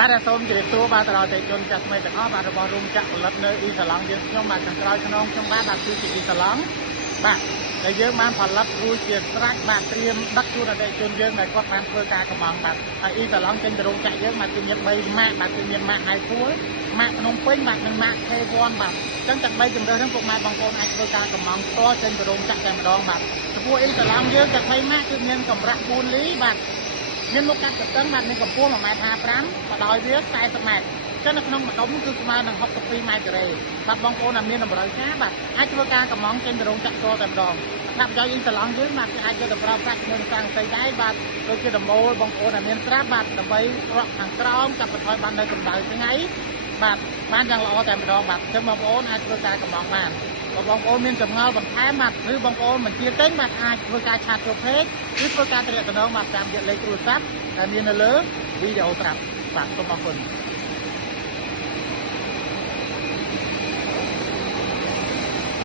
បាទសូមជម្រាបសួរបាទដល់ប្រជាជនចាស់ថ្មីទាំងអស់បាទរបស់រោងចក្រផលិតនៅអ៊ីសាឡង់យើងខ្ញុំបាទខាងក្រោយខ្នងខ្ញុំបាទគឺជាអ៊ីសាឡង់បាទដែលយើងបានផលិតរួចជាស្រេចបាទត្រៀមដឹកជូនអតិថិជនយើងដែលគាត់បានធ្វើការកម្មបាទហើយអ៊ីសាឡង់ចេញទៅរោងចក្រយើងបាទគឺមាន3ម៉ាកបាទគឺមានម៉ាកហៃធួលម៉ាកភ្នំពេញបាទនិងម៉ាក K1 បាទអញ្ចឹងទាំង3ជំរើសហ្នឹងពុកម៉ែបងប្អូនអាចធ្វើការកម្មផ្ទាល់ចេញទៅរោងចក្រតែម្ដងបាទចំពោះអ៊ីសាឡង់យើងទាំង3ម៉ាកគឺមានកម្រាស់4លីបាទមានមុខកាត់ស្ទឹងបាទមានកម្ពស់1.55 ម៉ែត្របដោយវា40ម៉ែត្រចឹងនៅក្នុងម្ដុំគឺស្មើនឹង62ម៉ែត្រការ៉េបាទបងប្អូនដែលមានតម្រូវការបាទអាចធ្វើការកម្មចេញទៅរោងចក្រតែម្ដងថាប្រយោជន៍អ៊ីសាឡង់យើងបាទគឺអាចយកទៅប្រើប្រាស់ជាមួយនឹងសាំងសីដែរបាទដូចជាដំបូលបងប្អូនដែលមានស្រាប់បាទដើម្បីរកខាងក្រោមកាត់បន្ថយបាននៅកម្ដៅថ្ងៃបាទបានយ៉ាងល្អតែម្ដងបាទចឹងបងប្អូនអាចធ្វើការកម្មបានបើបងប្អូនមានចម្ងល់បន្ថែមបាទឬបងប្អូនមិនជឿទិញបាទអាចធ្វើការឆាតចូល page ឬធ្វើការទំនាក់ទំនងបាទតាមរយៈលេខទូរស័ព្ទដែលមាននៅលើវីដេអូស្រាប់បាទសូមអរគុណ